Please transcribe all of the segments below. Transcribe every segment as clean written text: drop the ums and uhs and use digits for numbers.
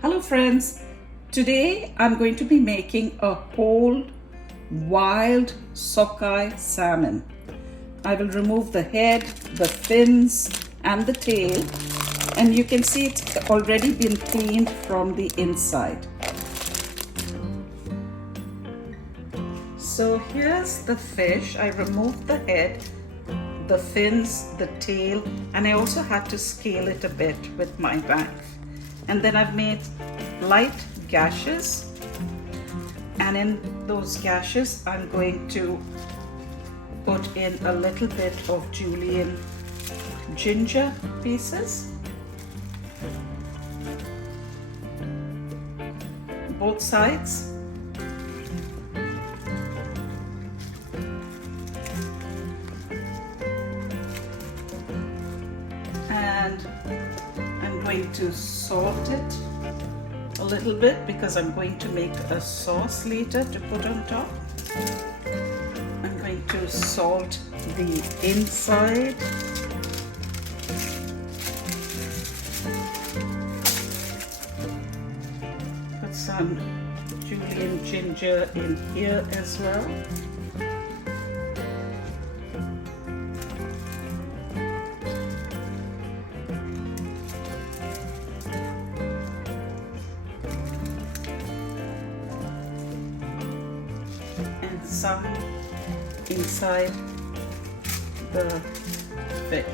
Hello friends, today I'm going to be making a whole wild sockeye salmon. I will remove the head, the fins and the tail, and you can see it's already been cleaned from the inside. So here's the fish. I removed the head, the fins, the tail, and I also had to scale it a bit with my knife. And then I've made light gashes, and in those gashes I'm going to put in a little bit of julienne ginger pieces, both sides. And I'm going to salt it a little bit because I'm going to make a sauce later to put on top. I'm going to salt the inside. Put some julienne ginger in here as well. And some inside the fish.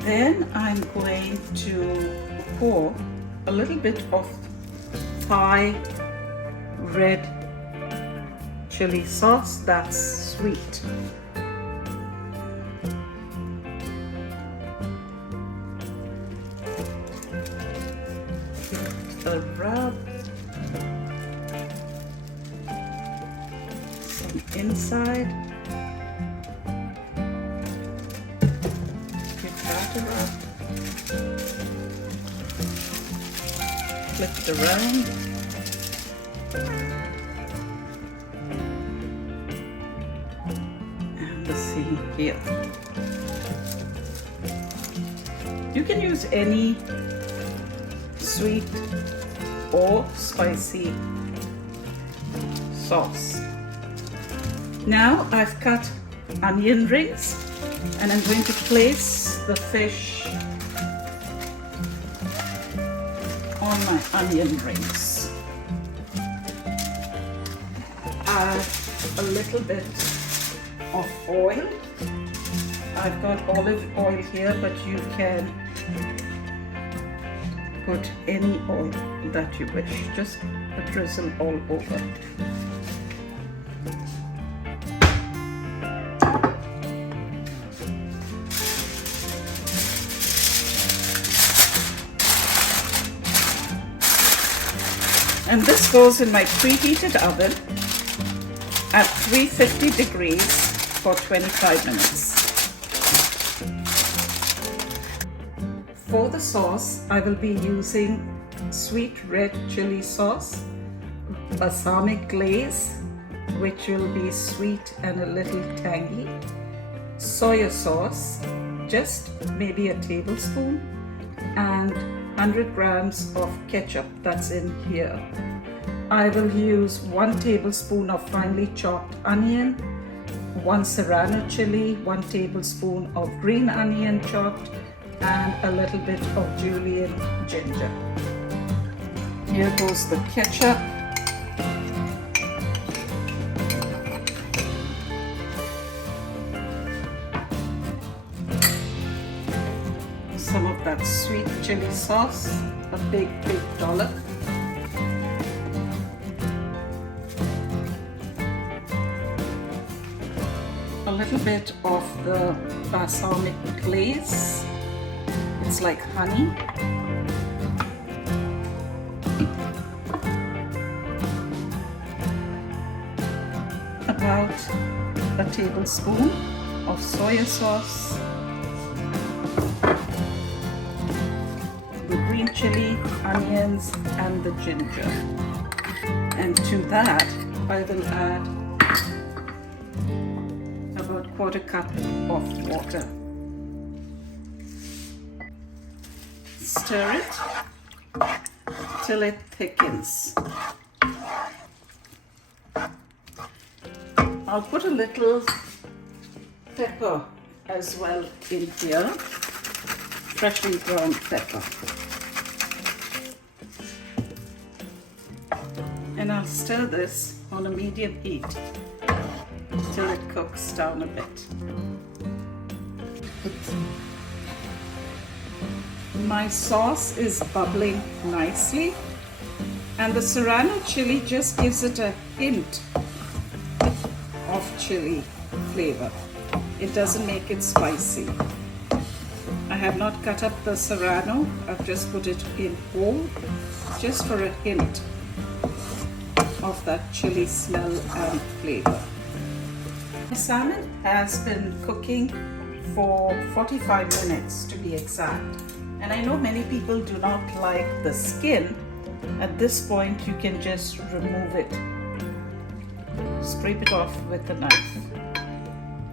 Then I'm going to pour a little bit of Thai red chili sauce that's sweet. A rub. Inside, give that a rub, flip it around, and the same here. You can use any sweet or spicy sauce. Now I've cut onion rings, and I'm going to place the fish on my onion rings. Add a little bit of oil. I've got olive oil here, but you can put any oil that you wish, just a drizzle all over. And this goes in my preheated oven at 350 degrees for 25 minutes. For the sauce, I will be using sweet red chili sauce, balsamic glaze, which will be sweet and a little tangy, soy sauce, just maybe a tablespoon, and 100 grams of ketchup that's in here. I will use 1 tablespoon of finely chopped onion, 1 serrano chili, 1 tablespoon of green onion chopped, and a little bit of julienne ginger. Here goes the ketchup. Some of that sweet chili sauce, a big dollop. A little bit of the balsamic glaze. It's like honey. About a tablespoon of soy sauce. Green chili, onions, and the ginger. And to that, I will add about 1/4 cup of water. Stir it till it thickens. I'll put a little pepper as well in here, freshly ground pepper. And I'll stir this on a medium heat till it cooks down a bit. My sauce is bubbling nicely, and the serrano chili just gives it a hint of chili flavor. It doesn't make it spicy. I have not cut up the serrano, I've just put it in whole, just for a hint of that chili smell and flavor. The salmon has been cooking for 45 minutes to be exact. And I know many people do not like the skin. At this point, you can just remove it. Scrape it off with a knife.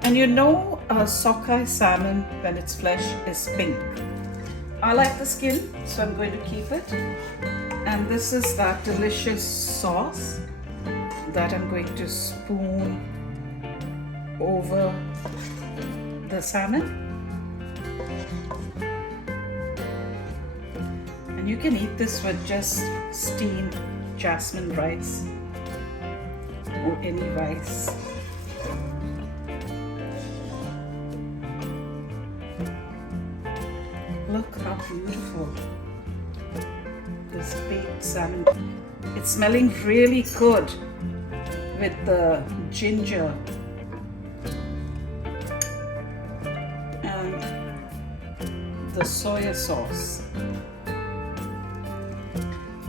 And you know sockeye salmon, when its flesh is pink. I like the skin, so I'm going to keep it. And this is that delicious sauce that I'm going to spoon over the salmon. And you can eat this with just steamed jasmine rice or any rice. Look how beautiful this baked salmon. It's smelling really good with the ginger and the soya sauce.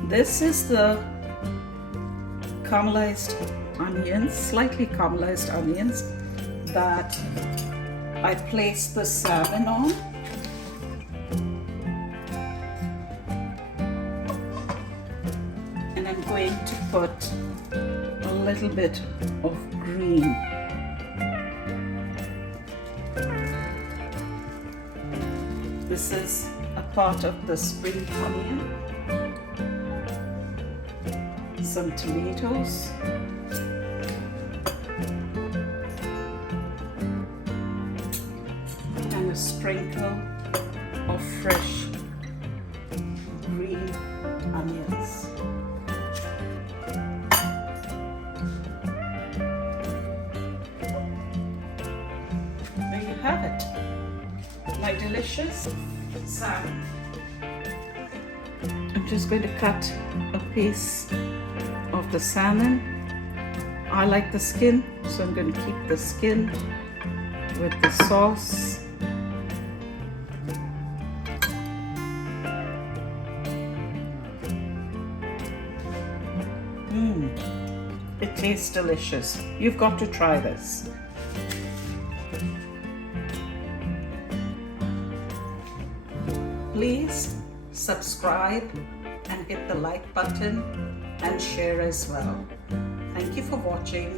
This is the caramelized onions, slightly caramelized onions that I placed the salmon on. And I'm going to put a little bit of green. This is a part of the spring onion. Some tomatoes, and a sprinkle of fresh green onions. There you have it, my delicious salmon. I'm just going to cut a piece of the salmon. I like the skin, so I'm going to keep the skin with the sauce. It tastes delicious. You've got to try this. Please subscribe and hit the like button and share as well. Thank you for watching.